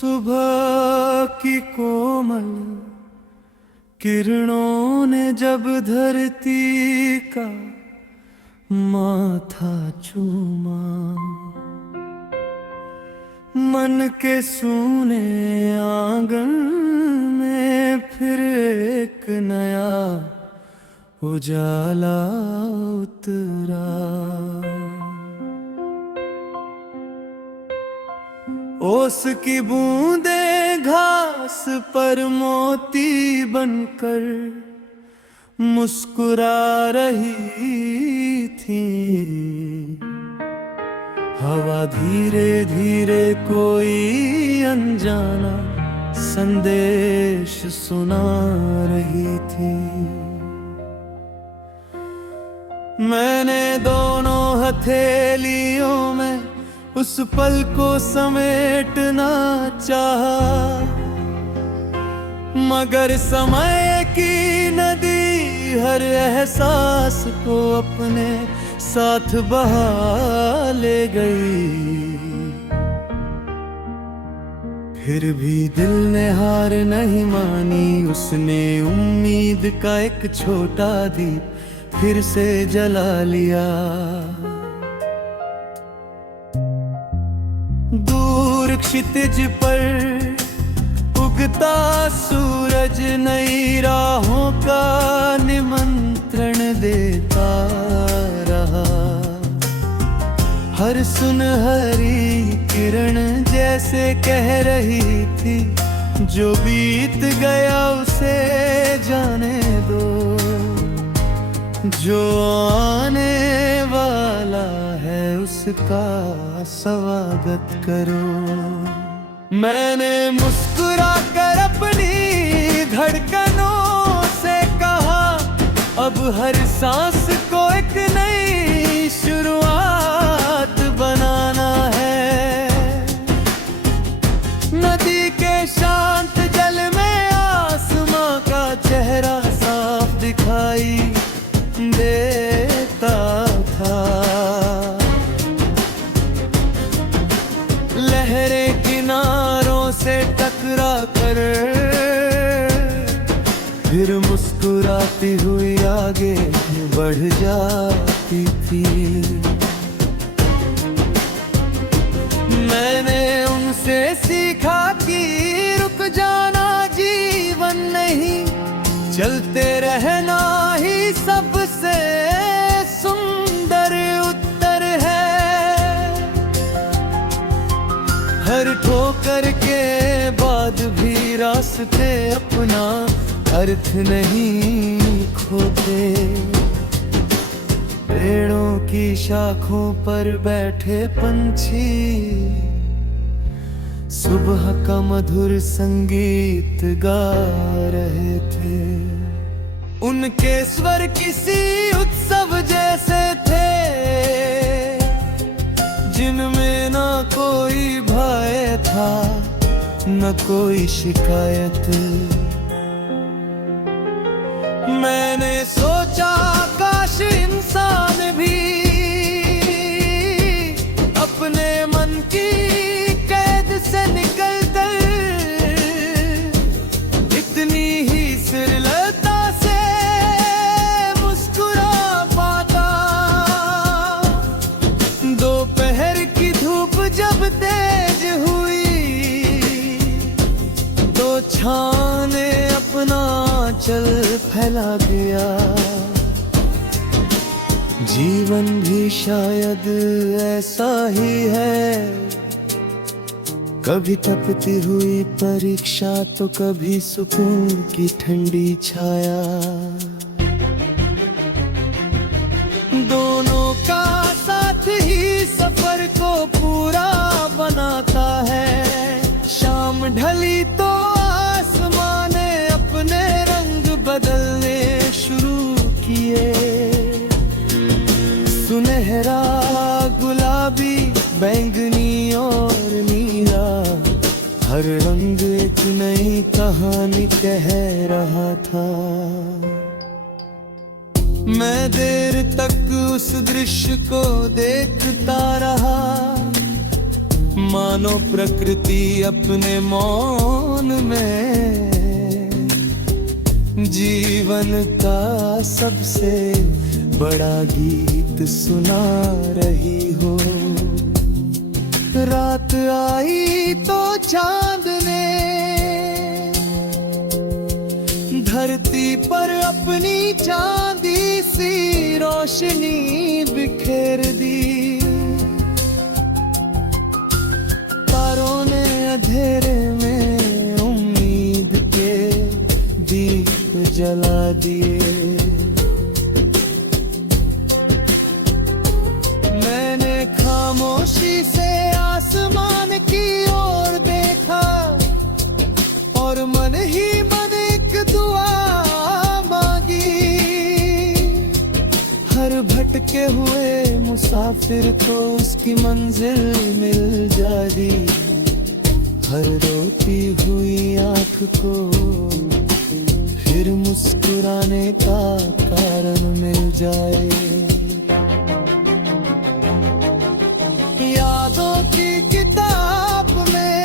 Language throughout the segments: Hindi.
सुबह की कोमल किरणों ने जब धरती का माथा चूमा, मन के सूने आंगन में फिर एक नया उजाला उतरा। ओस की बूंदें घास पर मोती बनकर मुस्कुरा रही थी। हवा धीरे धीरे कोई अनजाना संदेश सुना रही थी। मैंने दोनों हथेलियों में उस पल को समेटना चाहा, मगर समय की नदी हर एहसास को अपने साथ बहा ले गई। फिर भी दिल ने हार नहीं मानी, उसने उम्मीद का एक छोटा दीप फिर से जला लिया। दूर क्षितिज पर उगता सूरज नई राहों का निमंत्रण देता रहा। हर सुनहरी किरण जैसे कह रही थी, जो बीत गया उसे जाने दो, जो आने वाला है उसका स्वागत करो। मैंने मुस्कुरा कर अपनी धड़कनों से कहा, अब हर सांस को एक नई शुरुआत बनाना है। नदी के शांत जल में आसमां का चेहरा साफ दिखाई देता था। लहरें किनारों से टकरा कर फिर मुस्कुराती हुई आगे बढ़ जाती थी। मैंने उनसे सीखा कि रुक जाना जीवन नहीं, चलते रहना ही सबसे सुंदर उत्तर है। हर ठोकर के बाद भी रास्ते अपना अर्थ नहीं खोते। पेड़ों की शाखों पर बैठे पंछी सुबह का मधुर संगीत गा रहे थे। उनके स्वर किसी उत्सव जैसे थे, जिनमें ना कोई भय था न कोई शिकायत। मैंने सोचा काश इंसान भी अपने मन की कैद से निकलकर इतनी ही सरलता से मुस्कुरा पाता। दोपहर की धूप जब तेज हुई तो छाँव ने अपना चल फैला दिया। जीवन भी शायद ऐसा ही है, कभी तपती हुई परीक्षा तो कभी सुकून की ठंडी छाया। दोनों का साथ ही सफर को पूरा बनाता है। शाम ढली तो आसमान ने अपने रंग बदलने शुरू किए। सुनहरा, गुलाबी, बैंगनी और नीला, हर रंग एक नई कहानी कह रहा था। मैं देर तक उस दृश्य को देखता रहा, मानो प्रकृति अपने मौन में जीवन का सबसे बड़ा गीत सुना रही हो। रात आई तो चांद ने धरती पर अपनी चांदी सी रोशनी बिखेर दी। तारों ने अंधेरे में उम्मीद के दीप जला दिए। मैंने खामोशी से आसमान की ओर देखा और मन ही मन एक दुआ मांगी। हर भटके हुए मुसाफिर को उसकी मंजिल मिल जाती। हर रोती हुई आँख को फिर मुस्कुराने का कारण मिल जाए। यादों की किताब में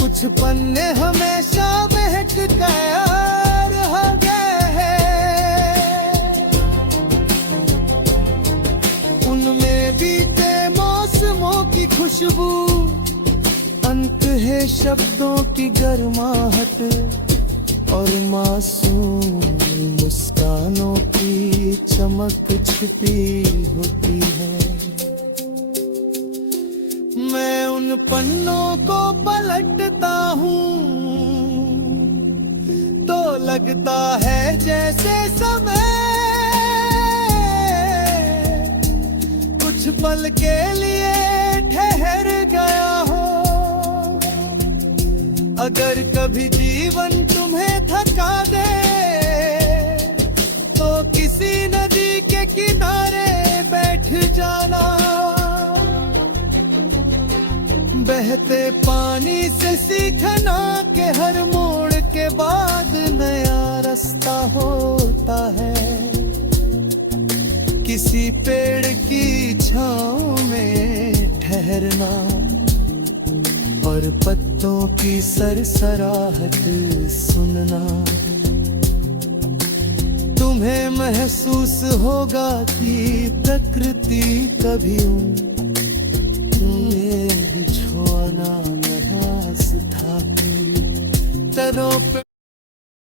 कुछ पन्ने हमेशा महक कर हो गए हैं। उनमें बीते मौसमों की खुशबू, अंत है शब्दों की गर्माहट और मासूम मुस्कानों की चमक छिपी होती है। मैं उन पन्नों को पलटता हूँ तो लगता है जैसे समय कुछ पल के लिए ठहर गया हो। अगर कभी जीवन तुम्हें थका दे तो किसी नदी के किनारे बैठ जाना। बहते पानी से सीखना कि हर मोड़ के बाद नया रास्ता होता है। किसी पेड़ की छांव में ठहरना और पत्तों की सरसराहट सुनना। तुम्हें महसूस होगा कि प्रकृति कभी तुम्हें छोड़ना न सिखाती। तनों पे